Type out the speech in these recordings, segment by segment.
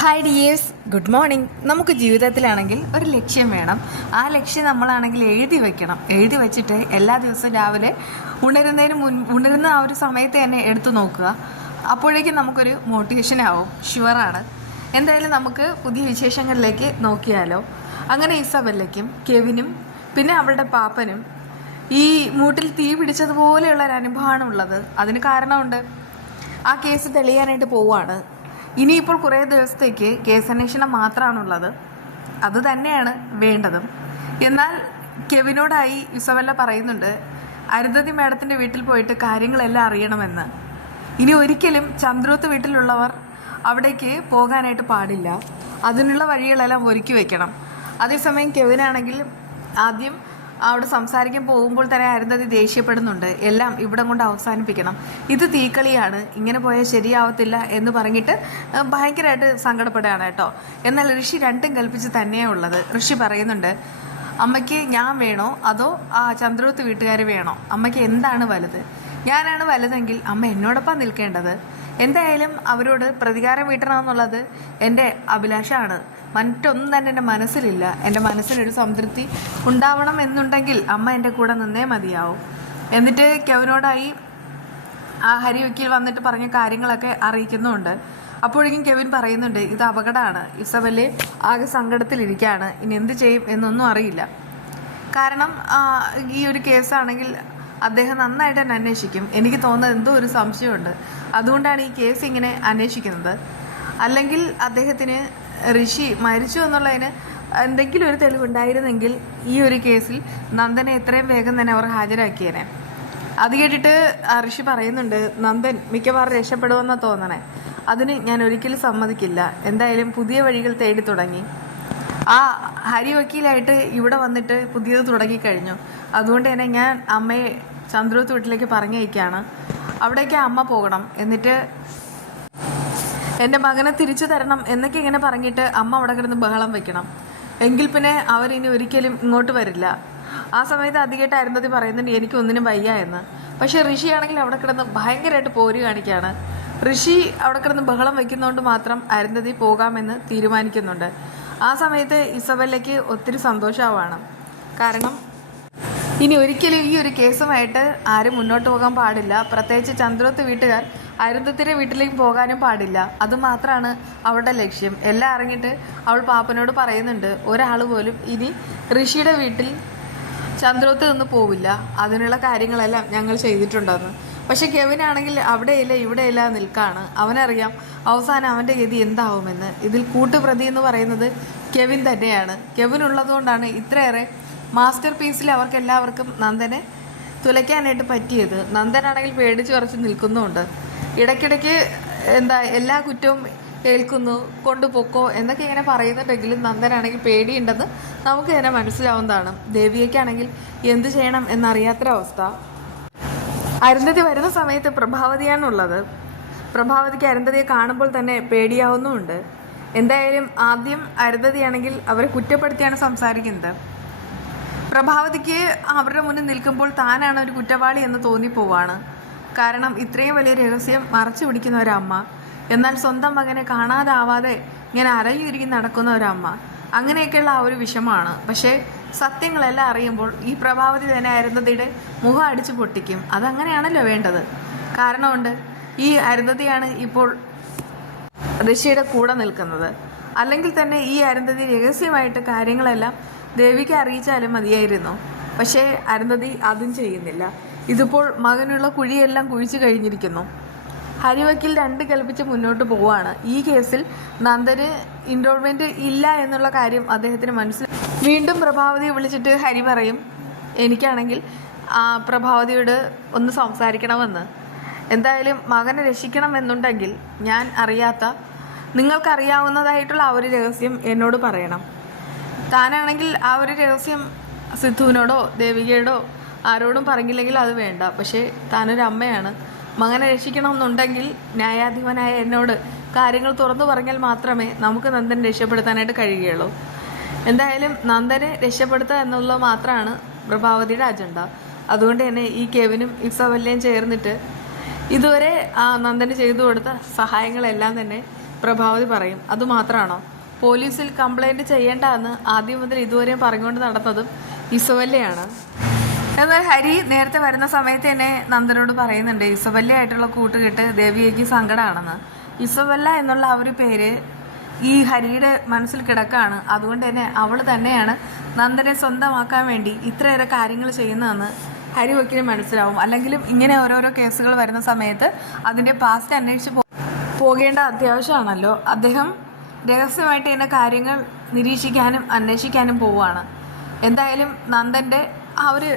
Hi dears, good morning. നമുക്ക് ജീവിതത്തിലാണെങ്കിൽ ഒരു ലക്ഷ്യം വേണം. ആ ലക്ഷ്യം നമ്മളാണെങ്കിൽ എഴുതി വെക്കണം. എഴുതി വെച്ചിട്ട് എല്ലാ ദിവസവും രാവിലെ ഉണരുന്ന ആ ഒരു സമയത്ത് തന്നെ എടുത്തു നോക്കുക. അപ്പോഴേക്കും നമുക്കൊരു മോട്ടിവേഷൻ ആവും, ഷുവറാണ്. എന്തായാലും നമുക്ക് പുതിയ വിശേഷങ്ങളിലേക്ക് നോക്കിയാലോ. അങ്ങനെ ഇസബെല്ലയ്ക്കും കെവിനും പിന്നെ അവളുടെ പാപ്പനും ഈ മൂട്ടിൽ തീ പിടിച്ചതുപോലെയുള്ള ഒരു അനുഭവമാണ് ഉള്ളത്. അതിന് കാരണമുണ്ട്. ആ കേസ് തെളിയാനായിട്ട് പോവുകയാണ്. ഇനിയിപ്പോൾ കുറേ ദിവസത്തേക്ക് കേസന്വേഷണം മാത്രമാണുള്ളത്. അത് തന്നെയാണ് വേണ്ടതും. എന്നാൽ കെവിനോടായി ഇസബെല്ല പറയുന്നുണ്ട്, അരുന്ധതി മാഡത്തിൻ്റെ വീട്ടിൽ പോയിട്ട് കാര്യങ്ങളെല്ലാം അറിയണമെന്ന്. ഇനി ഒരിക്കലും ചന്ദ്രോത്ത് വീട്ടിലുള്ളവർ അവിടേക്ക് പോകാനായിട്ട് പാടില്ല. അതിനുള്ള വഴികളെല്ലാം ഒരുക്കി വയ്ക്കണം. അതേസമയം കെവിനാണെങ്കിൽ ആദ്യം അവിടെ സംസാരിക്കാൻ പോകുമ്പോൾ തന്നെ അരുന്ധതി ദേഷ്യപ്പെടുന്നുണ്ട്. എല്ലാം ഇവിടം കൊണ്ട് അവസാനിപ്പിക്കണം, ഇത് തീക്കളിയാണ്, ഇങ്ങനെ പോയാൽ ശരിയാവത്തില്ല എന്ന് പറഞ്ഞിട്ട് ഭയങ്കരമായിട്ട് സങ്കടപ്പെടുകയാണ് കേട്ടോ. എന്നാൽ ഋഷി രണ്ടും കൽപ്പിച്ച് തന്നെയാണ് ഉള്ളത്. ഋഷി പറയുന്നുണ്ട്, അമ്മയ്ക്ക് ഞാൻ വേണോ അതോ ആ ചന്ദ്രോത്ത് വീട്ടുകാർ വേണോ? അമ്മയ്ക്ക് എന്താണ് വലുത്? ഞാനാണ് വലുതെങ്കിൽ അമ്മ എന്നോടൊപ്പം നിൽക്കേണ്ടത്. എന്തായാലും അവരോട് പ്രതികാരം വീട്ടണമെന്നുള്ളത് എൻ്റെ അഭിലാഷമാണ്. മറ്റൊന്നും തന്നെ എൻ്റെ മനസ്സിലില്ല. എൻ്റെ മനസ്സിനൊരു സംതൃപ്തി ഉണ്ടാവണം എന്നുണ്ടെങ്കിൽ അമ്മ എൻ്റെ കൂടെ നിന്നേ മതിയാവും. എന്നിട്ട് കെവിനോടായി ആ ഹരി വക്കീൽ വന്നിട്ട് പറഞ്ഞ കാര്യങ്ങളൊക്കെ അറിയിക്കുന്നുണ്ട്. അപ്പോഴേക്കും കെവിൻ പറയുന്നുണ്ട്, ഇത് അപകടമാണ്. ഇസബെല്ലെ ആകെ സങ്കടത്തിലിരിക്കുകയാണ്. ഇനി എന്ത് ചെയ്യും എന്നൊന്നും അറിയില്ല. കാരണം ഈ ഒരു കേസാണെങ്കിൽ അദ്ദേഹം നന്നായിട്ട് തന്നെ അന്വേഷിക്കും. എനിക്ക് തോന്നുന്നത് എന്തോ ഒരു സംശയമുണ്ട്. അതുകൊണ്ടാണ് ഈ കേസ് ഇങ്ങനെ അന്വേഷിക്കുന്നത്. അല്ലെങ്കിൽ അദ്ദേഹത്തിന് ഋഷി മരിച്ചു എന്നുള്ളതിന് എന്തെങ്കിലും ഒരു തെളിവുണ്ടായിരുന്നെങ്കിൽ ഈ ഒരു കേസിൽ നന്ദനെ എത്രയും വേഗം തന്നെ അവർ ഹാജരാക്കിയേനെ. അത് കേട്ടിട്ട് ഋഷി പറയുന്നുണ്ട്, നന്ദൻ മിക്കവാറും രക്ഷപ്പെടുമെന്നാണ് തോന്നണേ. അതിന് ഞാൻ ഒരിക്കലും സമ്മതിക്കില്ല. എന്തായാലും പുതിയ വഴികൾ തേടി തുടങ്ങി. ആ ഹരി വക്കീലായിട്ട് ഇവിടെ വന്നിട്ട് പുതിയത് തുടങ്ങിക്കഴിഞ്ഞു. അതുകൊണ്ട് തന്നെ ഞാൻ അമ്മയെ ചന്ദ്രോത്ത് വീട്ടിലേക്ക് പറഞ്ഞയക്കുകയാണ്. അവിടേക്ക് അമ്മ പോകണം. എന്നിട്ട് എൻ്റെ മകനെ തിരിച്ചു തരണം എന്നൊക്കെ ഇങ്ങനെ പറഞ്ഞിട്ട് അമ്മ അവിടെ കിടന്ന് ബഹളം വെക്കണം. എങ്കിൽ പിന്നെ അവരിനി ഒരിക്കലും ഇങ്ങോട്ട് വരില്ല. ആ സമയത്ത് അധികമായിട്ട് അരുന്ധതി പറയുന്നുണ്ട്, എനിക്കൊന്നിനും വയ്യ എന്ന്. പക്ഷേ ഋഷിയാണെങ്കിൽ അവിടെ കിടന്ന് ഭയങ്കരമായിട്ട് പോര് കാണിക്കുകയാണ്. ഋഷി അവിടെ കിടന്ന് ബഹളം വയ്ക്കുന്നതുകൊണ്ട് മാത്രം അരുന്ധതി പോകാമെന്ന് തീരുമാനിക്കുന്നുണ്ട്. ആ സമയത്ത് ഇസബെല്ലയ്ക്ക് ഒത്തിരി സന്തോഷമാവാണ്. കാരണം ഇനി ഒരിക്കലും ഈ ഒരു കേസുമായിട്ട് ആരും മുന്നോട്ട് പോകാൻ പാടില്ല. പ്രത്യേകിച്ച് ചന്ദ്രോത്ത് വീട്ടുകാർ അരുന്ധതിയുടെ വീട്ടിലേക്ക് പോകാനും പാടില്ല. അതുമാത്രമാണ് അവളുടെ ലക്ഷ്യം. എല്ലാം അറിഞ്ഞിട്ട് അവൾ പാപ്പനോട് പറയുന്നുണ്ട്, ഒരാൾ പോലും ഇനി ഋഷിയുടെ വീട്ടിൽ ചന്ദ്രോത്ത് നിന്ന് പോവില്ല. അതിനുള്ള കാര്യങ്ങളെല്ലാം ഞങ്ങൾ ചെയ്തിട്ടുണ്ടെന്ന്. പക്ഷെ കെവിനാണെങ്കിൽ അവിടെയില്ല ഇവിടെയില്ല നിൽക്കാണ്. അവനറിയാം അവസാനം അവൻ്റെ ഗതി എന്താവുമെന്ന്. ഇതിൽ കൂട്ടുപ്രതി എന്ന് പറയുന്നത് കെവിൻ തന്നെയാണ്. കെവിൻ ഉള്ളതുകൊണ്ടാണ് ഇത്രയേറെ മാസ്റ്റർ പീസിൽ അവർക്ക് എല്ലാവർക്കും നന്ദനെ തുലയ്ക്കാനായിട്ട് പറ്റിയത്. നന്ദനാണെങ്കിൽ പേടിച്ച് കുറച്ച് നിൽക്കുന്നുമുണ്ട്. ഇടയ്ക്കിടയ്ക്ക് എല്ലാ കുറ്റവും ഏൽക്കുന്നു, കൊണ്ടുപൊക്കോ എന്നൊക്കെ ഇങ്ങനെ പറയുന്നുണ്ടെങ്കിലും നന്ദനാണെങ്കിൽ പേടിയുണ്ടെന്ന് നമുക്ക് തന്നെ മനസ്സിലാവുന്നതാണ്. ദേവിയയ്ക്കാണെങ്കിൽ എന്ത് ചെയ്യണം എന്നറിയാത്തൊരവസ്ഥ. അരുന്ധതി വരുന്ന സമയത്ത് പ്രഭാവതിയാണുള്ളത്. പ്രഭാവതിക്ക് അരുന്ധതിയെ കാണുമ്പോൾ തന്നെ പേടിയാവുന്നുമുണ്ട്. എന്തായാലും ആദ്യം അരുന്ധതിയാണെങ്കിൽ അവരെ കുറ്റപ്പെടുത്തിയാണ് സംസാരിക്കുന്നത്. പ്രഭാവതിക്ക് അവരുടെ മുന്നിൽ നിൽക്കുമ്പോൾ താനാണ് ഒരു കുറ്റവാളി എന്ന് തോന്നിപ്പോവാണ്. കാരണം ഇത്രയും വലിയ രഹസ്യം മറച്ചു പിടിക്കുന്ന ഒരമ്മ, എന്നാൽ സ്വന്തം മകനെ കാണാതാവാതെ ഇങ്ങനെ അരയുരുകി നടക്കുന്ന ഒരമ്മ, അങ്ങനെയൊക്കെയുള്ള ആ ഒരു വിഷമാണ്. പക്ഷേ സത്യങ്ങളെല്ലാം അറിയുമ്പോൾ ഈ പ്രഭാവതി തന്നെ അരുന്ധതിയുടെ മുഖം അടിച്ചു പൊട്ടിക്കും. അതങ്ങനെയാണല്ലോ വേണ്ടത്. കാരണമുണ്ട്, ഈ അരുന്ധതിയാണ് ഇപ്പോൾ ഋഷിയുടെ കൂടെ നിൽക്കുന്നത്. അല്ലെങ്കിൽ തന്നെ ഈ അരുന്ധതി രഹസ്യമായിട്ട് കാര്യങ്ങളെല്ലാം ദേവിക്ക് അറിയിച്ചാലും മതിയായിരുന്നു. പക്ഷേ അരുന്ധതി അതും ചെയ്യുന്നില്ല. ഇതിപ്പോൾ മകനുള്ള കുഴിയെല്ലാം കുഴിച്ചു കഴിഞ്ഞിരിക്കുന്നു. ഹരിവക്കീൽ രണ്ട് കൽപ്പിച്ച് മുന്നോട്ട് പോവുകയാണ്. ഈ കേസിൽ നന്ദന് ഇൻവോൾവ്മെൻറ്റ് ഇല്ല എന്നുള്ള കാര്യം അദ്ദേഹത്തിന് മനസ്സിലായി. വീണ്ടും പ്രഭാവതിയെ വിളിച്ചിട്ട് ഹരി പറയും, എനിക്കാണെങ്കിൽ പ്രഭാവതിയോട് ഒന്ന് സംസാരിക്കണമെന്ന്. എന്തായാലും മകനെ രക്ഷിക്കണമെന്നുണ്ടെങ്കിൽ ഞാൻ അറിയാത്ത നിങ്ങൾക്കറിയാവുന്നതായിട്ടുള്ള ആ ഒരു രഹസ്യം എന്നോട് പറയണം. താനാണെങ്കിൽ ആ ഒരു രഹസ്യം സിദ്ധുവിനോടോ ദേവികയോടോ ആരോടും പറഞ്ഞില്ലെങ്കിൽ അത് വേണ്ട. പക്ഷേ താനൊരു അമ്മയാണ്. മകനെ രക്ഷിക്കണമെന്നുണ്ടെങ്കിൽ ന്യായാധിപനായ എന്നോട് കാര്യങ്ങൾ തുറന്നു പറഞ്ഞാൽ മാത്രമേ നമുക്ക് നന്ദനെ രക്ഷപ്പെടുത്താനായിട്ട് കഴിയുകയുള്ളൂ. എന്തായാലും നന്ദനെ രക്ഷപ്പെടുത്തുക എന്നുള്ളത് മാത്രമാണ് പ്രഭാവതിയുടെ അജണ്ട. അതുകൊണ്ട് തന്നെ ഈ കെവിനും ഇസബെല്ലയും ചേർന്നിട്ട് ഇതുവരെ നന്ദന് ചെയ്തു കൊടുത്ത സഹായങ്ങളെല്ലാം തന്നെ പ്രഭാവതി പറയും. അതുമാത്രമാണോ, പോലീസിൽ കംപ്ലൈൻറ്റ് ചെയ്യേണ്ടെന്ന് ആദ്യം മുതൽ ഇതുവരെയും പറഞ്ഞുകൊണ്ട് നടന്നതും ഇസബല്ലയാണ്. എന്നാൽ ഹരി നേരത്തെ വരുന്ന സമയത്ത് തന്നെ നന്ദനോട് പറയുന്നുണ്ട് ഇസബല്ലയായിട്ടുള്ള കൂട്ടുകെട്ട് ദേവികയ്ക്ക് സങ്കടമാണെന്ന്. ഇസബല്ല എന്നുള്ള ആ ഒരു പേര് ഈ ഹരിയുടെ മനസ്സിൽ കിടക്കാണ്. അതുകൊണ്ട് തന്നെ അവൾ തന്നെയാണ് നന്ദനെ സ്വന്തമാക്കാൻ വേണ്ടി ഇത്രയേറെ കാര്യങ്ങൾ ചെയ്യുന്നതെന്ന് ഹരി വക്കീലിന് മനസ്സിലാവും. അല്ലെങ്കിലും ഇങ്ങനെ ഓരോരോ കേസുകൾ വരുന്ന സമയത്ത് അതിൻ്റെ പാസ്റ്റ് അന്വേഷിച്ച് പോകേണ്ട അത്യാവശ്യമാണല്ലോ. അദ്ദേഹം രഹസ്യമായിട്ട് തന്നെ കാര്യങ്ങൾ നിരീക്ഷിക്കാനും അന്വേഷിക്കാനും പോവുകയാണ്. എന്തായാലും നന്ദൻ്റെ ആ ഒരു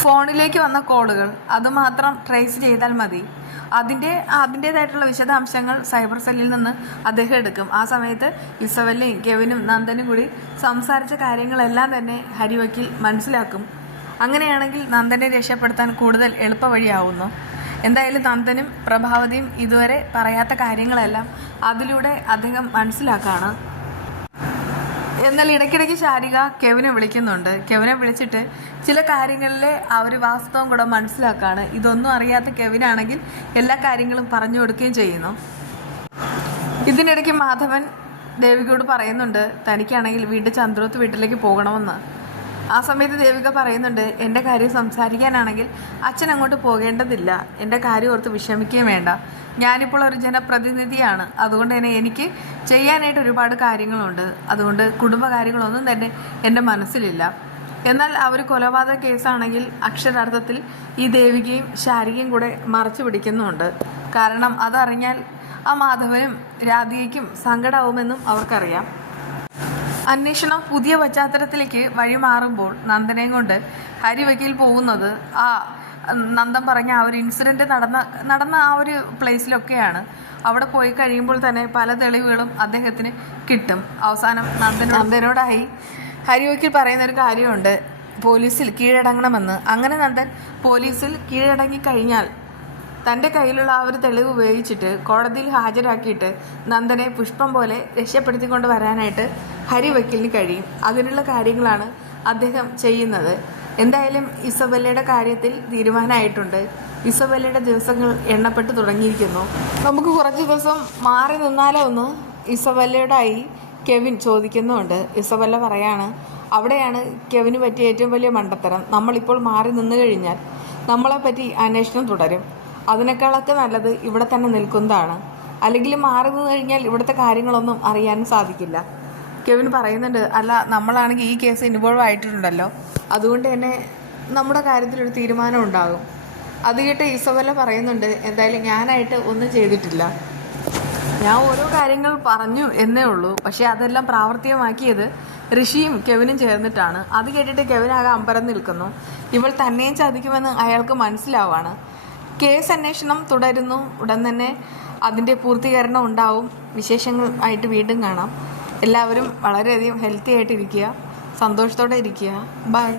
ഫോണിലേക്ക് വന്ന കോളുകൾ അതുമാത്രം ട്രേസ് ചെയ്താൽ മതി. അതിൻ്റേതായിട്ടുള്ള വിശദാംശങ്ങൾ സൈബർ സെല്ലിൽ നിന്ന് അദ്ദേഹം എടുക്കും. ആ സമയത്ത് ഇസബല്ലയും കെവിനും നന്ദനും കൂടി സംസാരിച്ച കാര്യങ്ങളെല്ലാം തന്നെ ഹരി വക്കീൽ മനസ്സിലാക്കും. അങ്ങനെയാണെങ്കിൽ നന്ദനെ രക്ഷപ്പെടുത്താൻ കൂടുതൽ എളുപ്പ വഴിയാവുന്നു. എന്തായാലും നന്ദനും പ്രഭാവതിയും ഇതുവരെ പറയാത്ത കാര്യങ്ങളെല്ലാം അതിലൂടെ അദ്ദേഹം മനസ്സിലാക്കാണ്. എന്നാൽ ഇടയ്ക്കിടയ്ക്ക് ശാരിക കെവിനെ വിളിക്കുന്നുണ്ട്. കെവിനെ വിളിച്ചിട്ട് ചില കാര്യങ്ങളിലെ ആ ഒരു വാസ്തവം കൂടെ മനസ്സിലാക്കാണ്. ഇതൊന്നും അറിയാത്ത കെവിനാണെങ്കിൽ എല്ലാ കാര്യങ്ങളും പറഞ്ഞു കൊടുക്കുകയും ചെയ്യുന്നു. ഇതിനിടയ്ക്ക് മാധവൻ ദേവികയോട് പറയുന്നുണ്ട് തനിക്കാണെങ്കിൽ വീണ്ടും ചന്ദ്രോത്ത് വീട്ടിലേക്ക് പോകണമെന്ന്. ആ സമയത്ത് ദേവിക പറയുന്നുണ്ട് എൻ്റെ കാര്യം സംസാരിക്കാനാണെങ്കിൽ അച്ഛൻ അങ്ങോട്ട് പോകേണ്ടതില്ല, എൻ്റെ കാര്യം ഓർത്ത് വിഷമിക്കുകയും വേണ്ട. ഞാനിപ്പോൾ ഒരു ജനപ്രതിനിധിയാണ്, അതുകൊണ്ട് തന്നെ എനിക്ക് ചെയ്യാനായിട്ട് ഒരുപാട് കാര്യങ്ങളുണ്ട്. അതുകൊണ്ട് കുടുംബകാര്യങ്ങളൊന്നും തന്നെ എൻ്റെ മനസ്സിലില്ല. എന്നാൽ ആ ഒരു കൊലപാതക കേസാണെങ്കിൽ അക്ഷരാർത്ഥത്തിൽ ഈ ദേവികയും ശാരികയും കൂടെ മറച്ചു പിടിക്കുന്നുണ്ട്. കാരണം അതറിഞ്ഞാൽ ആ മാധവനും രാധികയ്ക്കും സങ്കടമാവുമെന്നും അവർക്കറിയാം. അന്വേഷണം പുതിയ പശ്ചാത്തലത്തിലേക്ക് വഴിമാറുമ്പോൾ നന്ദനെയും കൊണ്ട് ഹരി വക്കീൽ പോകുന്നത് ആ നന്ദൻ പറഞ്ഞ ആ ഒരു ഇൻസിഡൻറ്റ് നടന്ന ആ ഒരു പ്ലേസിലൊക്കെയാണ്. അവിടെ പോയി കഴിയുമ്പോൾ തന്നെ പല തെളിവുകളും അദ്ദേഹത്തിന് കിട്ടും. അവസാനം നന്ദനോടായി ഹരി വക്കീൽ പറയുന്നൊരു കാര്യമുണ്ട്, പോലീസിൽ കീഴടങ്ങണമെന്ന്. അങ്ങനെ നന്ദൻ പോലീസിൽ കീഴടങ്ങിക്കഴിഞ്ഞാൽ തൻ്റെ കയ്യിലുള്ള ആ ഒരു തെളിവ് ഉപയോഗിച്ചിട്ട് കോടതിയിൽ ഹാജരാക്കിയിട്ട് നന്ദനെ പുഷ്പം പോലെ രക്ഷപ്പെടുത്തിക്കൊണ്ട് വരാനായിട്ട് ഹരി വക്കീലിന് കഴിയും. അതിനുള്ള കാര്യങ്ങളാണ് അദ്ദേഹം ചെയ്യുന്നത്. എന്തായാലും ഇസബല്ലയുടെ കാര്യത്തിൽ തീരുമാനമായിട്ടുണ്ട്. ഇസബല്ലയുടെ ദിവസങ്ങൾ എണ്ണപ്പെട്ട് തുടങ്ങിയിരിക്കുന്നു. നമുക്ക് കുറച്ച് ദിവസം മാറി നിന്നാലോ ഒന്ന് ഇസബല്ലയോടായി കെവിൻ ചോദിക്കുന്നുണ്ട്. ഇസബല്ല പറയാണ് അവിടെയാണ് കെവിന് പറ്റിയ ഏറ്റവും വലിയ മണ്ടത്തരം. നമ്മളിപ്പോൾ മാറി നിന്ന് കഴിഞ്ഞാൽ നമ്മളെപ്പറ്റി അന്വേഷണം തുടരും. അതിനേക്കാളൊക്കെ നല്ലത് ഇവിടെ തന്നെ നിൽക്കുന്നതാണ്. അല്ലെങ്കിൽ മാറി നിന്ന് കഴിഞ്ഞാൽ ഇവിടുത്തെ കാര്യങ്ങളൊന്നും അറിയാനും സാധിക്കില്ല. കെവിൻ പറയുന്നുണ്ട് അല്ല നമ്മളാണെങ്കിൽ ഈ കേസ് ഇൻവോൾവ് ആയിട്ടുണ്ടല്ലോ, അതുകൊണ്ട് തന്നെ നമ്മുടെ കാര്യത്തിലൊരു തീരുമാനം ഉണ്ടാകും. അത് കേട്ട് ഇസബല്ല പറയുന്നുണ്ട് എന്തായാലും ഞാനായിട്ട് ഒന്നും ചെയ്തിട്ടില്ല, ഞാൻ ഓരോ കാര്യങ്ങൾ പറഞ്ഞു എന്നേ ഉള്ളൂ. പക്ഷേ അതെല്ലാം പ്രാവർത്തികമാക്കിയത് ഋഷിയും കെവിനും ചേർന്നിട്ടാണ്. അത് കേട്ടിട്ട് കെവിനാകെ അമ്പരം നിൽക്കുന്നു. ഇവൾ തന്നെയും ചതിക്കുമെന്ന് അയാൾക്ക് മനസ്സിലാവാണ്. കേസ് അന്വേഷണം തുടരുന്നു. ഉടൻ തന്നെ അതിൻ്റെ പൂർത്തീകരണം ഉണ്ടാവും. വിശേഷങ്ങൾ ആയിട്ട് വീണ്ടും കാണാം. എല്ലാവരും വളരെയധികം ഹെൽത്തി ആയിട്ടിരിക്കുക, സന്തോഷത്തോടെ ഇരിക്കുക. ബൈ.